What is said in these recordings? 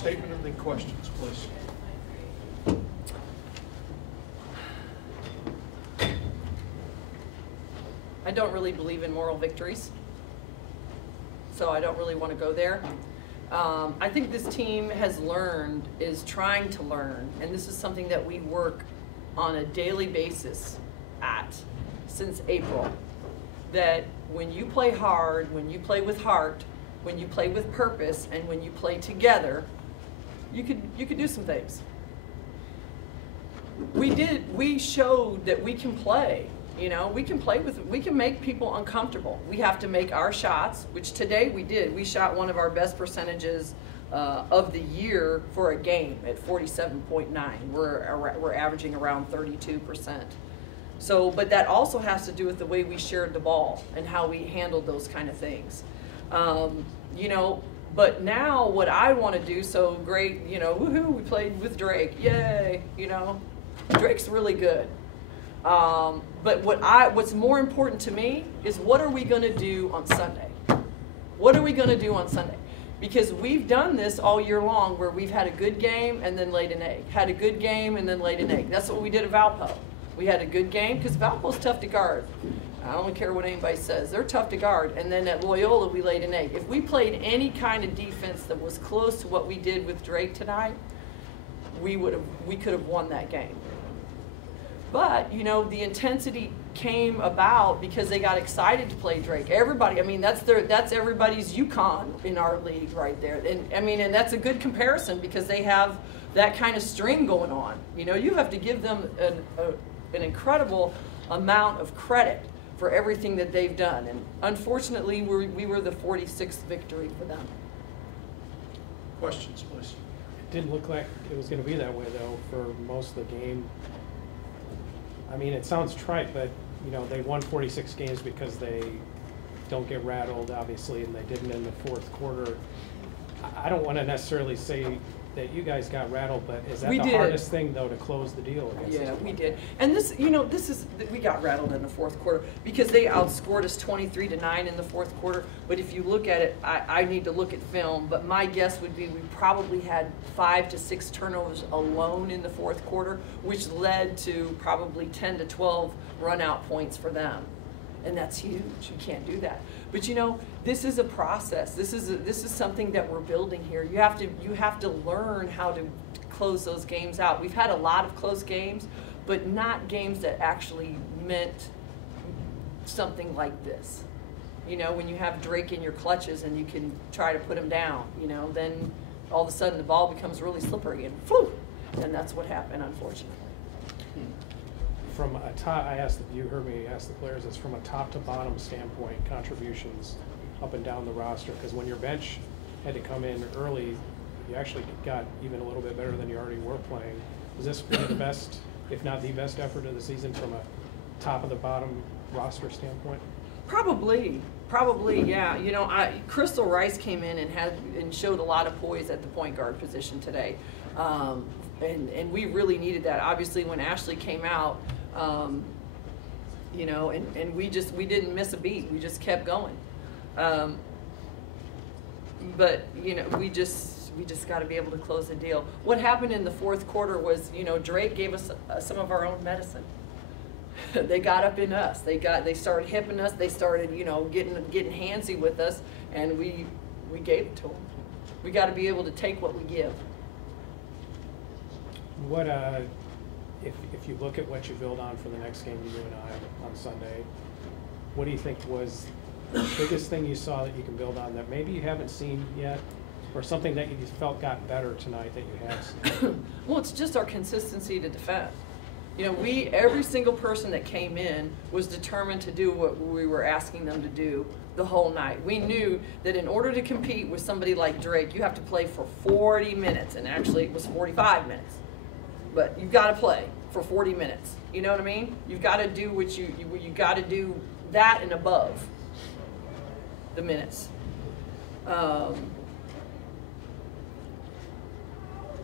statement and then questions, please. I don't really believe in moral victories, so I don't really want to go there. I think this team is trying to learn, and this is something that we work on a daily basis at since April, that when you play hard, when you play with heart, when you play with purpose, and when you play together, you could do some things. We showed that we can play. You know, we can make people uncomfortable. We have to make our shots, which today we did. We shot one of our best percentages of the year for a game at 47.9. We're averaging around 32%. So, but that also has to do with the way we shared the ball and how we handled those kind of things. You know, but now what I want to do, so great, you know, woohoo, we played with Drake, yay, you know, Drake's really good. But what's more important to me is what are we going to do on Sunday? What are we going to do on Sunday? Because we've done this all year long where we've had a good game and then laid an egg. Had a good game and then laid an egg. That's what we did at Valpo. We had a good game because Valpo's tough to guard. I don't care what anybody says. They're tough to guard. And then at Loyola, we laid an egg. If we played any kind of defense that was close to what we did with Drake tonight, we could have won that game. But, you know, the intensity came about because they got excited to play Drake. Everybody, I mean, that's everybody's UConn in our league right there. And I mean, and that's a good comparison because they have that kind of string going on. You know, you have to give them an incredible amount of credit for everything that they've done. And unfortunately, we were the 46th victory for them. Questions, please. It didn't look like it was going to be that way, though, for most of the game. I mean, it sounds trite, but, you know, they won 46 games because they don't get rattled, obviously, and they didn't in the fourth quarter. I don't want to necessarily say that you guys got rattled, but is that the hardest thing, though, to close the deal against? Yeah, we did. And this, you know, we got rattled in the fourth quarter because they outscored us 23-9 in the fourth quarter. But if you look at it, I need to look at film, but my guess would be we probably had 5 to 6 turnovers alone in the fourth quarter, which led to probably 10 to 12 run-out points for them. And that's huge. You can't do that. But you know, this is a process. This is something that we're building here. You have to learn how to close those games out. We've had a lot of close games, but not games that actually meant something like this. You know, when you have Drake in your clutches and you can try to put him down, you know, then all of a sudden the ball becomes really slippery and phew, and that's what happened, unfortunately. From a top, you heard me ask the players, it's from a top to bottom standpoint, contributions up and down the roster, because when your bench had to come in early, you actually got even a little bit better than you already were playing. Was this one of the best, if not the best effort of the season from a top of the bottom roster standpoint? Probably, yeah. You know, Crystal Rice came in and showed a lot of poise at the point guard position today, and we really needed that. Obviously, when Ashley came out, you know, and we didn't miss a beat. We just kept going. But you know, we just got to be able to close the deal. What happened in the fourth quarter was, you know, Drake gave us some of our own medicine. They got up in us. They started hipping us. They started, you know, getting handsy with us, and we gave it to them. We got to be able to take what we give. What if you look at what you build on for the next game, you and I on Sunday, what do you think was the biggest thing you saw that you can build on that maybe you haven't seen yet, or something that you felt got better tonight that you have seen? Well, it's just our consistency to defend. You know, every single person that came in was determined to do what we were asking them to do the whole night. We knew that in order to compete with somebody like Drake, you have to play for 40 minutes, and actually it was 45 minutes. But you've got to play for 40 minutes. You know what I mean? You've got to do what you got to do that and above the minutes.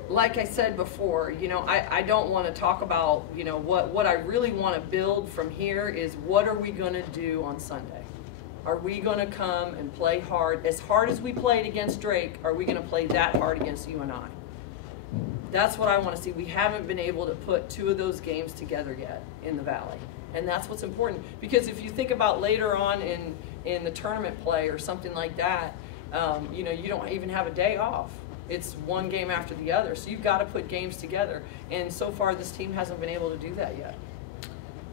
Like I said before, you know, I don't want to talk about, you know, what I really want to build from here is what are we going to do on Sunday? Are we going to come and play hard? As hard as we played against Drake, are we going to play that hard against UNI? That's what I want to see. We haven't been able to put 2 of those games together yet in the Valley. And that's what's important. Because if you think about later on in the tournament play or something like that, you know, you don't even have a day off. It's one game after the other. So you've got to put games together. And so far, this team hasn't been able to do that yet.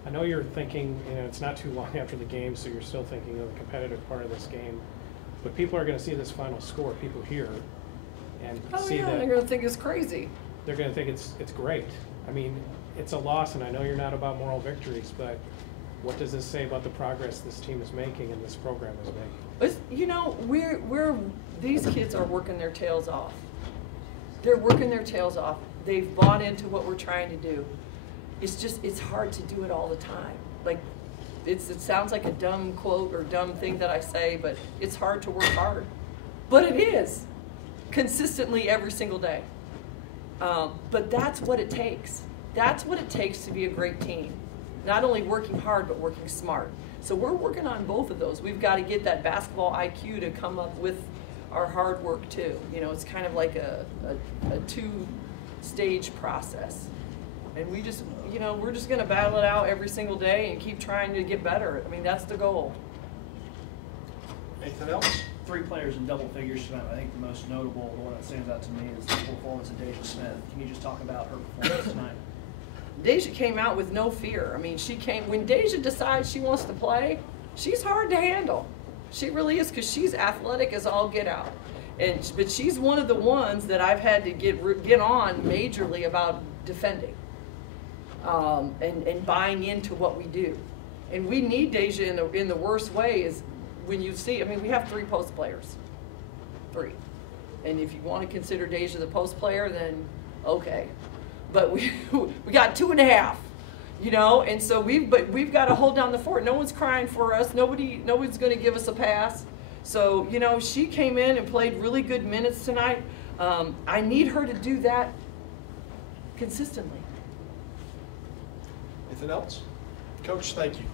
I know you're thinking, you know, it's not too long after the game, so you're still thinking of the competitive part of this game. But people are going to see this final score, people here, and see that They're going to think it's crazy. they're going to think it's great. I mean, it's a loss, and I know you're not about moral victories, but what does this say about the progress this team is making and this program is making? You know, these kids are working their tails off. They're working their tails off. They've bought into what we're trying to do. It's hard to do it all the time. Like, it sounds like a dumb quote or dumb thing that I say, but it's hard to work hard. But it is, consistently every single day. But that's what it takes. That's what it takes to be a great team. Not only working hard, but working smart. So we're working on both of those. We've got to get that basketball IQ to come up with our hard work too. You know, it's kind of like a 2-stage process. And we just, you know, we're just going to battle it out every single day and keep trying to get better. I mean, that's the goal. Anything else? 3 players in double figures tonight. I think the most notable, the one that stands out to me, is the performance of Deja Smith. Can you just talk about her performance tonight? Deja came out with no fear. I mean, when Deja decides she wants to play, she's hard to handle. She really is, because she's athletic as all get out. But she's one of the ones that I've had to get on majorly about defending and buying into what we do. And we need Deja in the worst way is when you see, I mean, we have 3 post players. 3. And if you want to consider Deja the post player, then okay. But we got 2.5, you know, and so we've got to hold down the fort. No one's crying for us. Nobody's going to give us a pass. So, you know, she came in and played really good minutes tonight. I need her to do that consistently. Anything else? Coach, thank you.